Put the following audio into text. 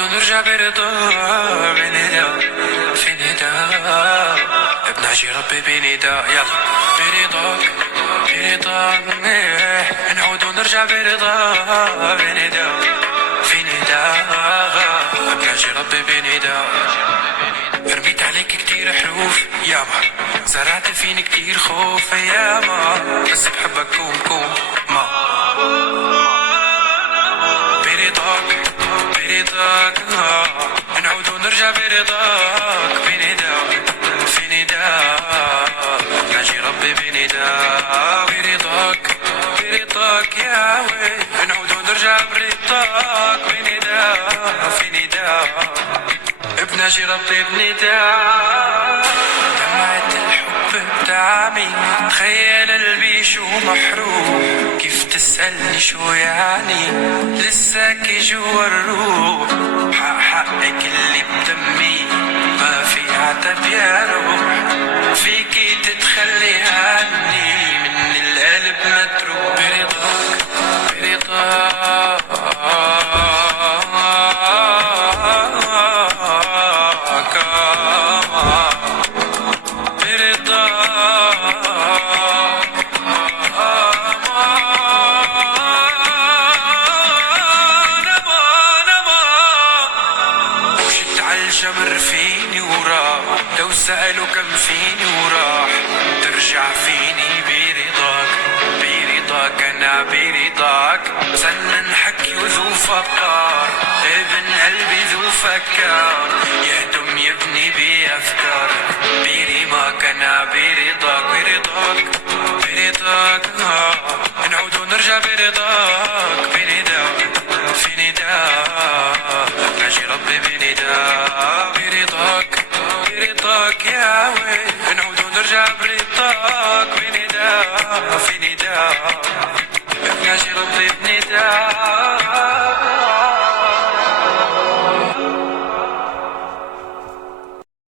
ونرجع برضا بنداء في نداء بنعجي ربي بنداء يلا برضاك برضاك نعود ونرجع برضا بنداء في نداء بنعجي ربي بنداء رميت عليك كتير حروف ياما زرعت فيني كتير خوف ياما بس بحبك كوم كوم ما برضاك برضاك نعود ونرجع برضاك بنداء في نداء ناجي ربي بنداء برضاك برضاك يا وي نعود ونرجع برضاك بنداء في نداء بناجي ربي بنداء دمعة الحب بتعمي تخيل قلبي شو محروق كيف تسألني شو يعني لساكي جوا الروح حقك اللي بدمي ما في عتب يا روح فيكي تتخلي عني من القلب متروك برضاك برضاك الجمر فيني وراح لو سألوا كم فيني وراح ترجع فيني برضاك برضاك أنا برضاك سنن حكي وذو فقار ابن قلبي ذو فكار يهدم يبني بأفكار برضاك أنا برضاك برضاك برضاك نعود ونرجع برضاك بنداء في نداء ناجي ربي بنداء برضاك برضاك يا وي نعود ونرجع برضاك بنداء في نداء